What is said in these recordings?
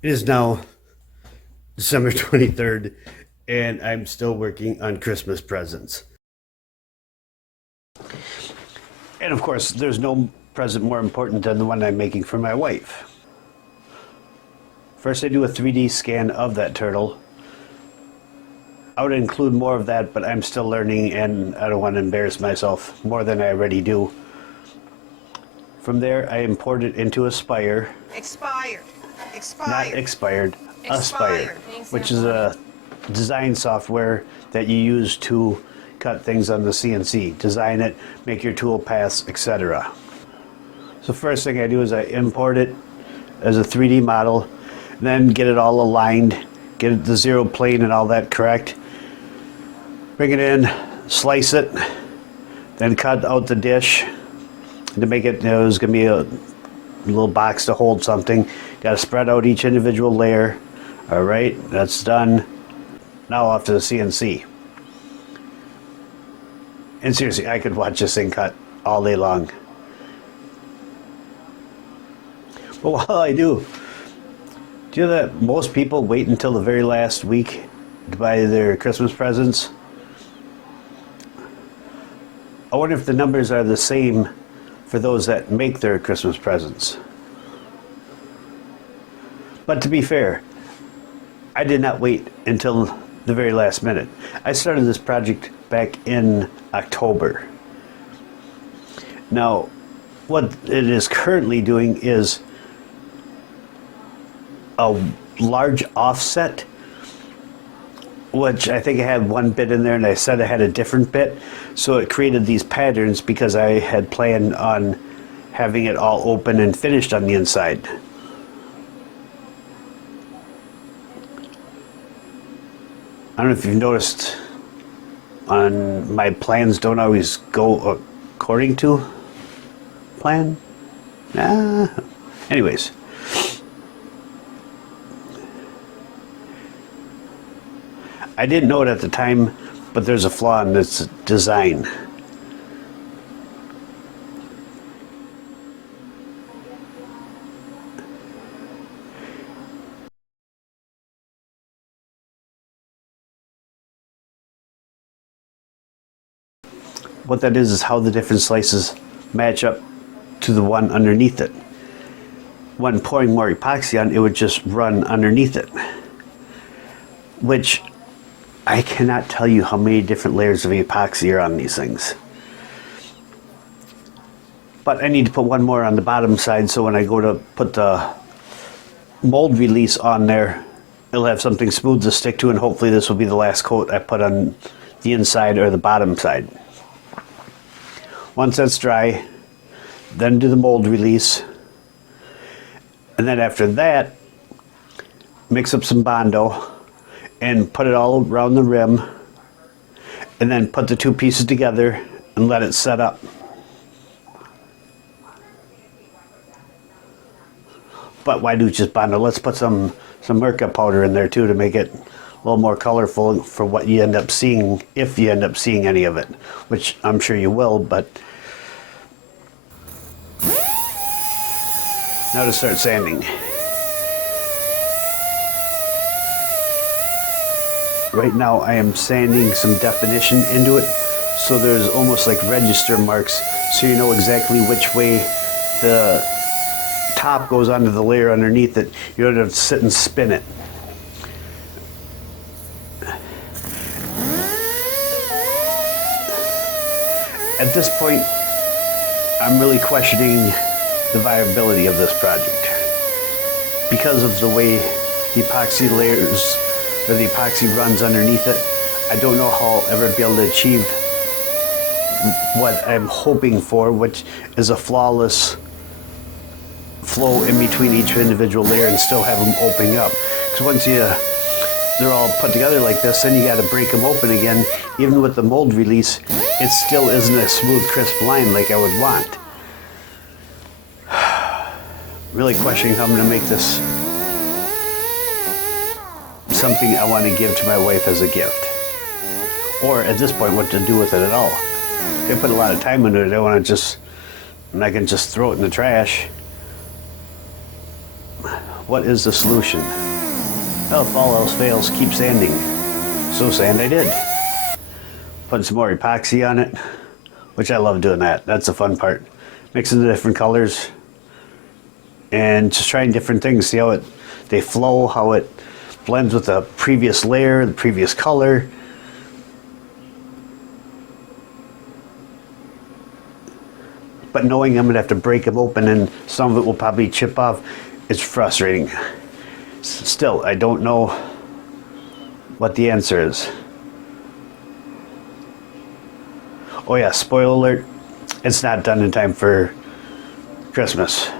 It is now December 23rd, and I'm still working on Christmas presents. And of course, there's no present more important than the one I'm making for my wife. First, I do a 3D scan of that turtle. I would include more of that, but I'm still learning and I don't want to embarrass myself more than I already do. From there, I import it into Aspire. Expired. Not expired, Aspire, which is a design software that you use to cut things on the CNC, design it, make your tool paths, etc. So first thing I do is I import it as a 3D model, then get it all aligned, get the zero plane and all that correct. Bring it in, slice it, then cut out the dish to make it, it was going to be a little box to hold something. Got to spread out each individual layer. All right, that's done. Now off to the CNC. And seriously, I could watch this thing cut all day long. But while I do you know that most people wait until the very last week to buy their Christmas presents? I wonder if the numbers are the same for those that make their Christmas presents. But to be fair, I did not wait until the very last minute. I started this project back in October. Now, what it is currently doing is a large offset, which I think I had one bit in there and I said I had a different bit. So it created these patterns because I had planned on having it all open and finished on the inside. I don't know if you've noticed, on my plans don't always go according to plan. Anyways. I didn't know it at the time, but there's a flaw in this design. What that is how the different slices match up to the one underneath it. When pouring more epoxy on, it would just run underneath it, which I cannot tell you how many different layers of epoxy are on these things. But I need to put one more on the bottom side so when I go to put the mold release on there, it'll have something smooth to stick to, and hopefully this will be the last coat I put on the inside or the bottom side. Once that's dry, then do the mold release. And then after that, mix up some Bondo and put it all around the rim, and then put the two pieces together and let it set up. But why do just Bondo? Let's put some mica powder in there too to make it a little more colorful for what you end up seeing, if you end up seeing any of it, which I'm sure you will. But now to start sanding. Right now I am sanding some definition into it, so there's almost like register marks, so you know exactly which way the top goes onto the layer underneath it. You don't have to sit and spin it. At this point, I'm really questioning the viability of this project because of the way the epoxy layers, or the epoxy runs underneath it. I don't know how I'll ever be able to achieve what I'm hoping for, which is a flawless flow in between each individual layer and still have them opening up. Because once they're all put together like this, then you got to break them open again. Even with the mold release, it still isn't a smooth, crisp line like I would want. Really questioning how I'm going to make this something I want to give to my wife as a gift. Or at this point, what to do with it at all. They put a lot of time into it. I I'm not going to just throw it in the trash. what is the solution? Well, if all else fails, keep sanding. So sand I did. Putting some more epoxy on it, which I love doing that. That's the fun part. Mixing the different colors and just trying different things. See how they flow, how it blends with the previous layer, the previous color. But knowing I'm gonna have to break them open and some of it will probably chip off, it's frustrating. Still, I don't know what the answer is. Oh yeah, spoiler alert, it's not done in time for Christmas.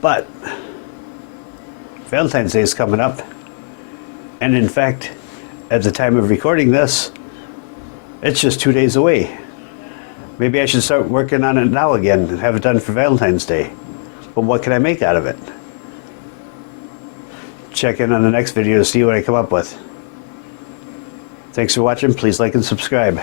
But Valentine's Day is coming up. And in fact, at the time of recording this, it's just 2 days away. Maybe I should start working on it now again and have it done for Valentine's Day. But what can I make out of it? Check in on the next video to see what I come up with. Thanks for watching. Please like and subscribe.